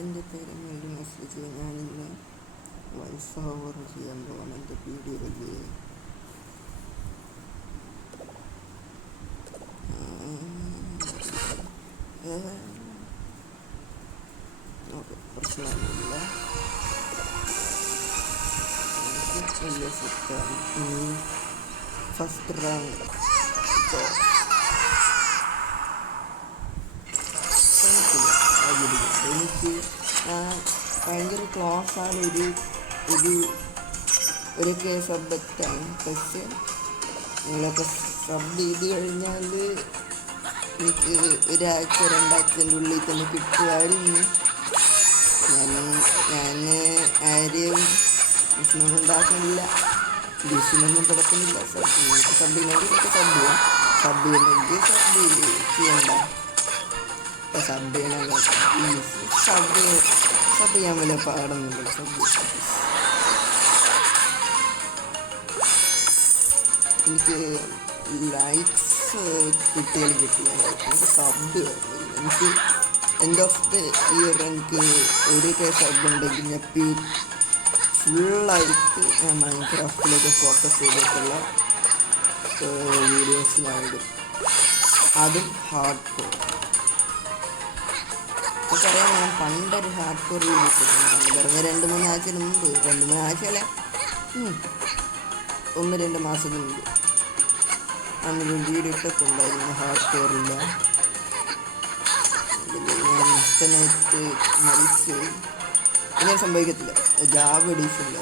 എൻ്റെ പേര് വീണ്ടും മെസ്സേജ്. ഞാനിന്ന് വോയിസ് ഓവർ ചെയ്യാൻ പോവാണ് എൻ്റെ വീഡിയോയിൽ. ഓക്കെ, പ്രശ്നമൊന്നുമില്ല. വലിയ സെറ്റാണ്. ഫസ്റ്റ് റാങ്ക് എനിക്ക് ഭയങ്കര ക്ലോസ് ആണ് ഒരു കേസ് അബദ്ധാണ്. പക്ഷെ നിങ്ങളൊക്കെ സബ് ചെയ്ത് കഴിഞ്ഞാൽ എനിക്ക് ഒരാഴ്ച രണ്ടാഴ്ചൻ്റെ ഉള്ളിൽ തന്നെ കിട്ടുമായിരുന്നു. ഞാൻ ആരെയും ഭീഷണിയുണ്ടാക്കുന്നില്ല, ഭീഷണിയൊന്നും പെടുത്തുന്നില്ല. നിങ്ങൾക്ക് സബ് ചെയ്യണമെങ്കിൽ സബ് ചെയ്യാം, സബ് ചെയ്യണമെങ്കിൽ സബ് ചെയ്യണ്ട. സബ് ചെയ്യണം, സബ് ചെയ്യാൻ വലിയ പാടൊന്നുമില്ല. എനിക്ക് ലൈക്സ് കിട്ടിയാൽ കിട്ടില്ല, എനിക്ക് സബ് എനിക്ക് എൻഡ് ഓഫ് ദ ഇയർ എനിക്ക് ഒരു സബ് ഉണ്ടെങ്കിൽ ഞാൻ ഫുള്ളായിട്ട് ഞാൻ മൈൻക്രാഫ്റ്റിലേക്ക് ഫോക്കസ് ചെയ്തിട്ടുള്ള വീഡിയോസിലാണിത്. അതും ഹാർഡ് കോർ. നമുക്കറിയാം, ഞാൻ പണ്ടൊരു ഹാർഡ് കോർ വീഡിയോ ഇട്ടിട്ടുണ്ട്. വെറുതെ 2-3 ആഴ്ചന് മുമ്പ്, 2-3 ആഴ്ചയല്ല, 1-2 മാസത്തിന് മുമ്പ് അന്നൊരു വീഡിയോ ഇട്ടിട്ടുണ്ടായിരുന്നു ഹാർഡ് കോറില്ല. ഞാൻ ഇൻസ്റ്റനായിട്ട് മരിച്ച് ഇങ്ങനെ സംഭവിക്കത്തില്ല. ജാബ് എഡീഷനില്ല,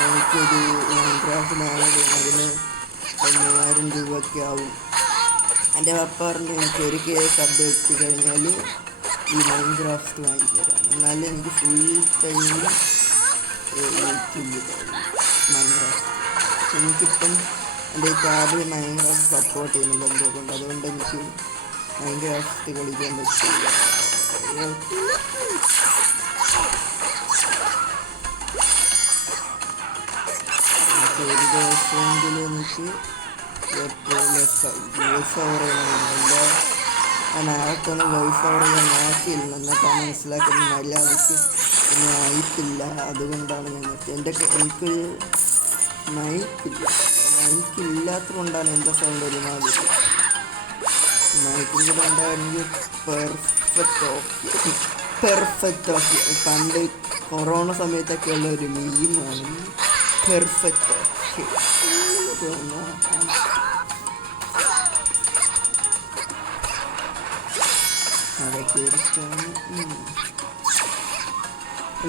എനിക്കൊരു മൈൻക്രാഫ്റ്റിനാണെങ്കിൽ അതിന് 3000 രൂപയൊക്കെ ആവും. എൻ്റെ പപ്പ പറഞ്ഞു എനിക്ക് ഒരു സബ് എത്തിക്കഴിഞ്ഞാൽ ഈ മൈൻക്രാഫ്റ്റ് വാങ്ങിത്തരാം, എന്നാലും എനിക്ക് ഫുൾ ടൈം മൈൻക്രാഫ്റ്റ്. എനിക്കിപ്പം എൻ്റെ ടാബിൽ മൈൻക്രാഫ്റ്റ് സപ്പോർട്ട് ചെയ്യുന്നില്ല എന്തുകൊണ്ട്, അതുകൊണ്ട് എനിക്ക് മൈൻക്രാഫ്റ്റ് കളിക്കാൻ പറ്റില്ല. ഒരു ദിവസമെങ്കിലും എനിക്ക് വോയിസ് ഓവർ ചെയ്യണമെന്നില്ല. ഞാനകത്തൊന്നും വോയിസ് ഓവർ ചെയ്യാൻ നോക്കിയില്ല, എന്നിട്ടാണ് മനസ്സിലാക്കുന്നത് മര്യാദയ്ക്ക് ഒന്നും ആയിട്ടില്ല. അതുകൊണ്ടാണ് ഞാൻ എനിക്കൊരു മൈക്കില്ലാത്തത് കൊണ്ടാണ് എൻ്റെ സൗണ്ട് ഒരുമാതിരി. മൈക്കും കൂടെ ഉണ്ടായിരുന്നെങ്കിൽ പെർഫെക്റ്റ് ഓക്കെ. പണ്ട് കൊറോണ സമയത്തൊക്കെയുള്ള ഒരു മീമാണ് പെർഫെക്റ്റ് ഓക്കെ. അതൊക്കെ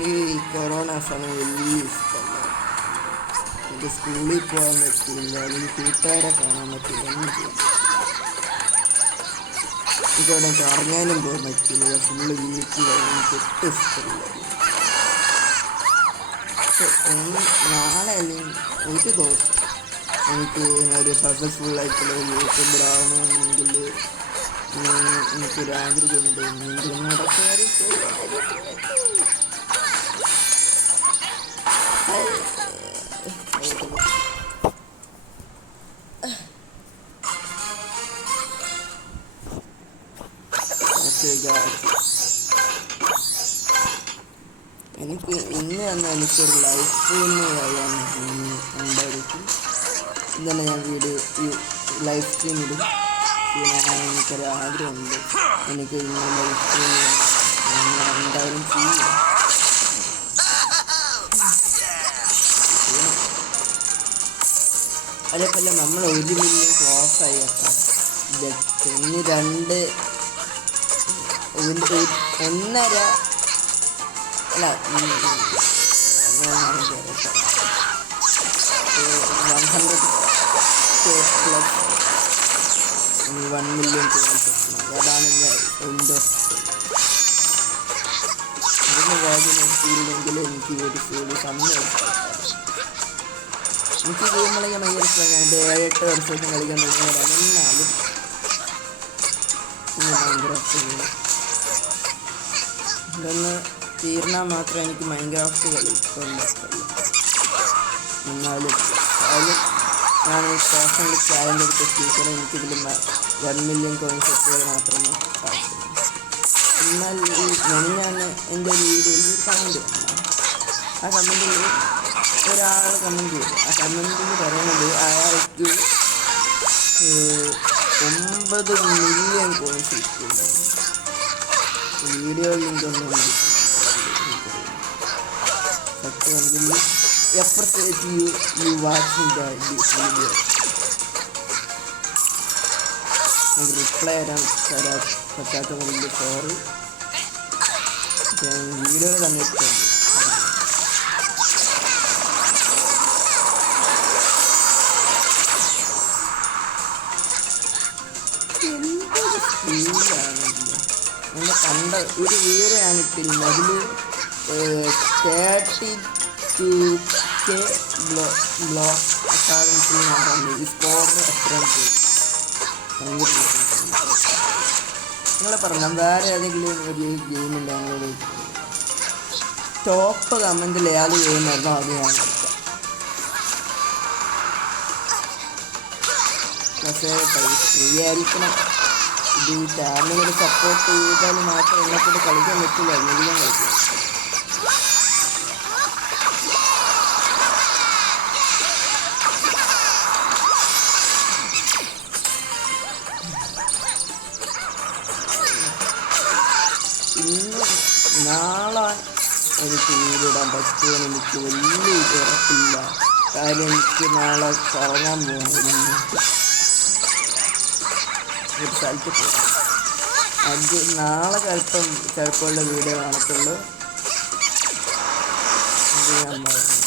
ഈ കൊറോണ സമയം വലിയ ഇഷ്ടമല്ല. എനിക്ക് സ്കൂളിൽ പോകാൻ പറ്റില്ല, എനിക്ക് കൂട്ടുകാരെ കാണാൻ പറ്റില്ല, ഒന്നും ചെയ്യാൻ പറ്റില്ല. എനിക്കവിടെ കറങ്ങാനും പോകാൻ പറ്റില്ല, ഫുള്ള് വീട്ടിൽ. എനിക്ക് ഒട്ടും ഇഷ്ടമില്ല. നാളെ അല്ലെങ്കിൽ ഒരു ദിവസം എനിക്ക് ഒരു സക്സസ്ഫുള്ളായിട്ടുള്ള യൂട്യൂബർ ആവണമെങ്കിൽ എനിക്കൊരാഗ്രഹമുണ്ട്. എന്തെങ്കിലും നടക്കാതെ എനിക്ക് ഇന്ന് തന്നെ എനിക്കൊരു ലൈഫ് സ്ട്രീം ചെയ്യാൻ ഉണ്ടായിരിക്കും. ഇന്നലെ ഞാൻ ലൈഫ് സ്ട്രീം ഇടും. എനിക്കൊരു ആഗ്രഹമുണ്ട്, എനിക്ക് ഇന്ന് ലൈഫ് സ്ട്രീം എന്തായാലും ചെയ്യും. അതേപോലെ നമ്മൾ 1 മില്യൺ ക്ലോസ് ആയി വെക്കാം. ഇനി 1.5 അല്ല 1 മില്യൺ കോയിൻസ്. അതാണ് എൻ്റെ ഇതിന് കാര്യം എത്തിയില്ലെങ്കിൽ എനിക്ക് ഒരു സമയം. എനിക്ക് ഗെയിം കളിക്കാൻ ഭയങ്കര ഇഷ്ടമാണ്. ഞാൻ 7-8 വർഷമായിട്ട് കളിക്കാൻ തുടങ്ങിയതാണ്. എന്നാലും ഇതൊന്ന് തീർന്നാൽ മാത്രമേ എനിക്ക് മൈൻക്രാഫ്റ്റ് കളിക്കാൻ പറ്റുള്ളൂ. എന്നാലും ഞാൻ ഈ പേഴ്സണലി ചാലഞ്ച് എടുത്ത സ്പീക്കർ എനിക്കിതിൽ 1 മില്യൺ കോയിൻസ് എത്തുക മാത്രമേ സാധിക്കുള്ളൂ. എന്നാൽ കമൻറ്റ് ആ കമൻറ്റിൽ ഒരാൾ കമൻറ്റ് ചെയ്തു. ആ കമൻറ്റിൽ പറയുന്നത് അയാൾക്ക് 9 മില്യൺ കോയിൻസ് കിട്ടുന്നു. വീഡിയോ ലിങ്ക് ഒന്നും സത്യമെങ്കിൽ appreciate you watching this video. Reply തരാൻ പറ്റാത്തതുകൊണ്ട് സോറി. വീഡിയോ തന്നിട്ടുണ്ട്. നമ്മൾ കണ്ട ഒരു വീഡിയോ ആണ് ഇട്ടിരുന്നത്. അതിൽ 32K ബ്ലോക്ക് അക്കാദമിക്കിൽ ഈ സ്കോറിന് എത്രയും ഭയങ്കര നിങ്ങളെ പറഞ്ഞാൽ വേറെ ഏതെങ്കിലും ഒരു ഗെയിമില്ല ഞങ്ങൾ ടോപ്പ് കമൻറ്റിൽ ഏത് ഗെയിമായിരുന്നു ആദ്യമാണ് പക്ഷേ വിചാരിക്കണം ഇത് ഫാമിലിയിൽ സപ്പോർട്ട് ചെയ്താൽ മാത്രം എന്നെക്കൊണ്ട് കളിക്കാൻ പറ്റില്ല. എങ്കിലും കളിക്കാം. ഇന്ന് നാളെ എനിക്ക് വീടിടാൻ പറ്റുമെന്ന് എനിക്ക് വലിയ ഉറപ്പില്ല. കാര്യം എനിക്ക് നാളെ കറങ്ങാൻ പോകുന്നു. ഒരു സ്ഥലത്ത് പോകും. അത് നാളെ ചിലപ്പോഴുള്ള വീഡിയോ കാണത്തുള്ളൂ. അത് ഞാൻ പറഞ്ഞു.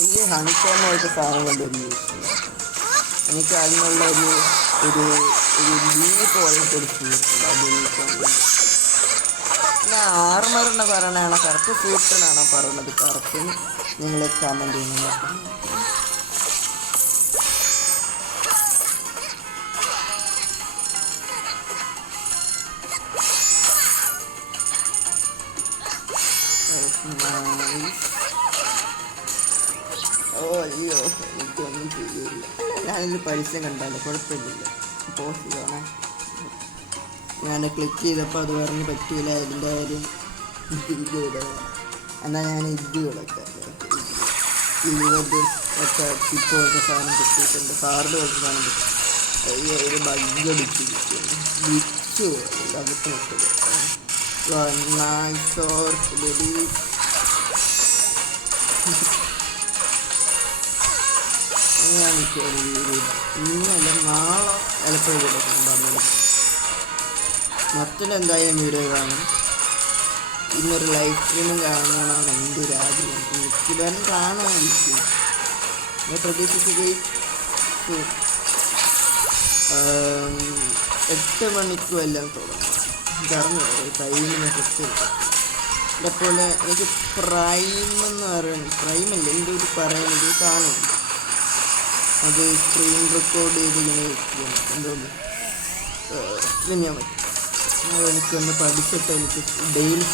എനിക്ക് ഹണിക്കോമായിട്ട് സാധനം കൊണ്ടൊരു യൂസ് ചെയ്യാം. എനിക്ക് അതിനുള്ള ഒരു ലീ പോലത്തെ ഒരു ഫീറ്റുണ്ട്. അത് പിന്നെ ആർമറിനെ പറയണതാണോ കറക്റ്റ് ഫീറ്റനാണോ പറയുന്നത് കറക്റ്റ് നിങ്ങൾ കമൻറ്റ് ചെയ്യുന്നത്. അയ്യോ എനിക്കൊന്നും ചെയ്യില്ല. ഞാനിത് പരസ്യം കണ്ടാലോ കുഴപ്പമില്ല. പോസ്റ്റ് ചെയ്യണം. ഞാൻ ക്ലിക്ക് ചെയ്തപ്പോൾ അത് പറഞ്ഞ് പറ്റൂല. അതിൻ്റെ കാര്യം ഇത് ഇടണം. എന്നാൽ ഞാൻ ഇത് കിടക്കാം. 20 ഇപ്പോഴത്തെ സാധനം കിട്ടിയിട്ടുണ്ട്. കാർഡ് കളിച്ച സാധനം കിട്ടി. ഒരു ബഗ് അടിച്ചിരിക്കുന്നു. വിച്ചു അകത്ത് നിൽക്കുക. ഞാനിപ്പോൾ ഇന്നല്ല നാളെ ചിലപ്പോൾ കൊടുക്കുന്നുണ്ടാകും. മറ്റെന്തായാലും വീഡിയോ കാണും. ഇന്നൊരു ലൈവ് സ്ട്രീമും കാണണമെന്നാണ് എൻ്റെ ഒരു ആഗ്രഹം. മിക്കവാറും കാണുമായിരിക്കും. ഞാൻ പ്രതീക്ഷിക്കുകയും 8 മണിക്കും എല്ലാം തുടങ്ങും. ഇതറിഞ്ഞു ടൈമിനെ കുറിച്ച്. അതേപോലെ എനിക്ക് പ്രൈം എന്ന് പറയുന്നത് പ്രൈമല്ല എൻ്റെ ഒരു പറയുന്നത് കാണും. അത് സ്ക്രീൻ റെക്കോർഡ് ചെയ്ത് ഇങ്ങനെ വെക്കുകയാണ്. എന്തുകൊണ്ട് ഞാൻ പറ്റും. എനിക്കൊന്ന് പഠിച്ചിട്ട് എനിക്ക് ഡെയിലി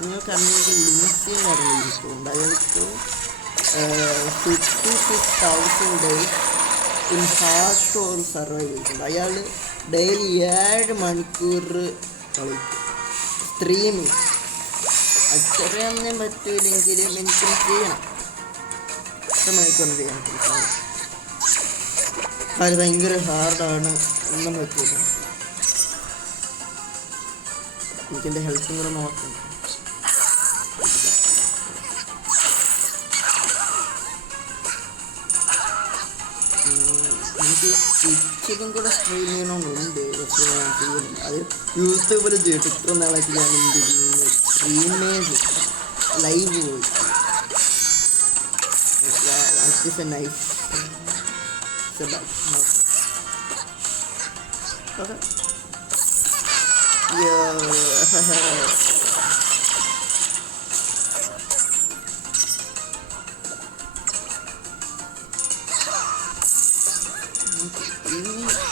നിങ്ങൾക്കറിയാമെങ്കിൽ ലിൻസി എന്ന് പറഞ്ഞ യൂസുണ്ട്. അയാൾക്ക് 56,000 days in hard core survive ചെയ്തിട്ടുണ്ട്. അയാൾ ഡെയിലി 7 മണിക്കൂർ കളിക്കും സ്ട്രീമിങ്. അത്രയൊന്നും പറ്റൂലെങ്കിലും എനിക്കും ചെയ്യണം. എത്ര മണിക്കൂറിന് ചെയ്യാൻ പറ്റും. അത് ഭയങ്കര ഹാർഡാണ്. ഒന്നും പറ്റില്ല. എനിക്കെൻ്റെ ഹെൽത്തും കൂടെ നോക്കണം. എനിക്ക് സ്വിച്ചിലും കൂടെ സ്ട്രീം ചെയ്യണമെന്നുണ്ട്. പക്ഷേ ഞാൻ ചെയ്യുന്നില്ല. അത് യൂട്യൂബിൽ ചെയ്തിട്ട് ഇത്ര നാളായിട്ട് ഞാൻ എന്ത് ചെയ്യുന്നത് സ്ട്രീമേജ് ലൈവ് പോയി. It's a nice okay.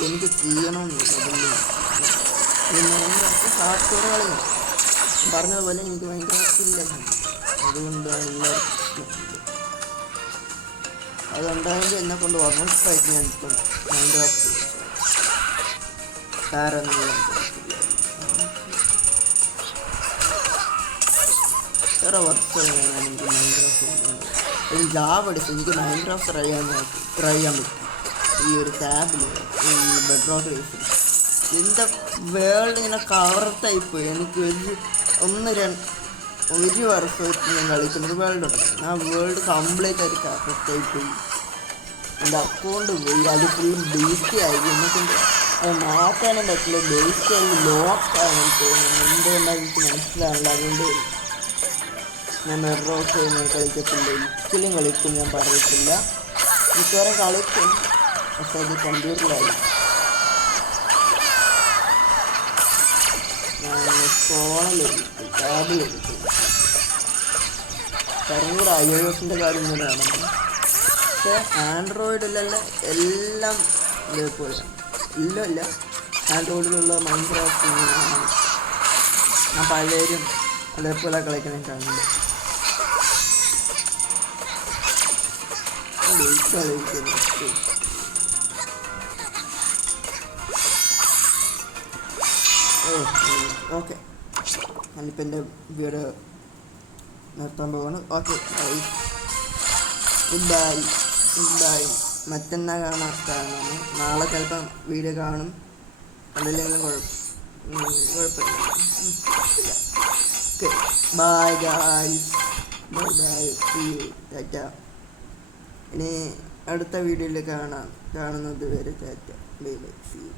എനിക്ക് ചെയ്യണമെന്നില്ല. ഹാർഡ് കോർ കളിക്കണം. പറഞ്ഞതുപോലെ എനിക്ക് ഭയങ്കര ഇല്ല. അതുകൊണ്ടാണ് എല്ലാവർക്കും അതുണ്ടായെങ്കിൽ എന്നെ കൊണ്ട് ഉറപ്പായിട്ട് ഞാൻ ഇപ്പം മൈൻക്രാഫ്റ്റ് വേറൊന്നും എത്ര വർഷമായി എനിക്ക് മൈൻക്രാഫ്റ്റ് ഒരു ജാബ് എടുത്ത് എനിക്ക് മൈൻക്രാഫ്റ്റ് ട്രൈ ചെയ്യാൻ പറ്റും ഈ ഒരു ടാബിൽ ഈ ബെഡ്റോക്ക് ബേസിൽ. എൻ്റെ വേൾഡ് ഇങ്ങനെ കവർത്തായിപ്പോയി. എനിക്ക് ഒരു വർഷമായിട്ട് ഞാൻ കളിക്കുന്നത് വേൾഡ് ഉണ്ട്. ആ വേൾഡ് കംപ്ലീറ്റ് ആയിട്ട് കവർത്തായിപ്പോയി. എൻ്റെ അക്കൗണ്ട് പോയി. അത് ഫുൾ ബേസ്റ്റ് ആയി. എന്നിട്ട് അത് മാറ്റാനും പറ്റില്ല. ബേസ്റ്റ് ആയി ലോക്കാണെന്ന് തോന്നുന്നു. എന്തുകൊണ്ടാണ് എനിക്ക് മനസ്സിലാവില്ല. അതുകൊണ്ട് ഞാൻ മെഡ്രോക്ക് കളിക്കത്തില്ല. ഒരിക്കലും കളിക്കും ഞാൻ പറയത്തില്ല. മിക്കവാറും കളിക്കും, പക്ഷെ അത് കമ്പ്യൂട്ടറിലായി. ഞാൻ ഫോണിലെടുക്കും, ടാബിലെടുക്കും. പറഞ്ഞൂടെ iOS-ൻ്റെ കാര്യം ഇങ്ങനെയാണ്. പക്ഷേ ആൻഡ്രോയിഡിലല്ല എല്ലാം ഇതേപോലെ ഇല്ല ആൻഡ്രോയിഡിലുള്ള മൈൻക്രാഫ്റ്റ് ഇങ്ങനെയാണ്. ഞാൻ പലരും അതേപോലെ കളിക്കണം കാണുന്നുണ്ട്. ഓക്കെ, ഞാനിപ്പോൾ എൻ്റെ വീഡിയോ നിർത്താൻ പോവാണ്. Okay, goodbye. മറ്റന്നാൾ കാണാം. നാളെ ചിലപ്പം വീഡിയോ കാണും, അതില്ലെങ്കിലും കുഴപ്പമില്ല. Okay, bye guys. Bye, see you, tata. ഇനി അടുത്ത വീഡിയോയിൽ കാണുന്നത് വരെ ടാറ്റ, ബൈ, സീ യു.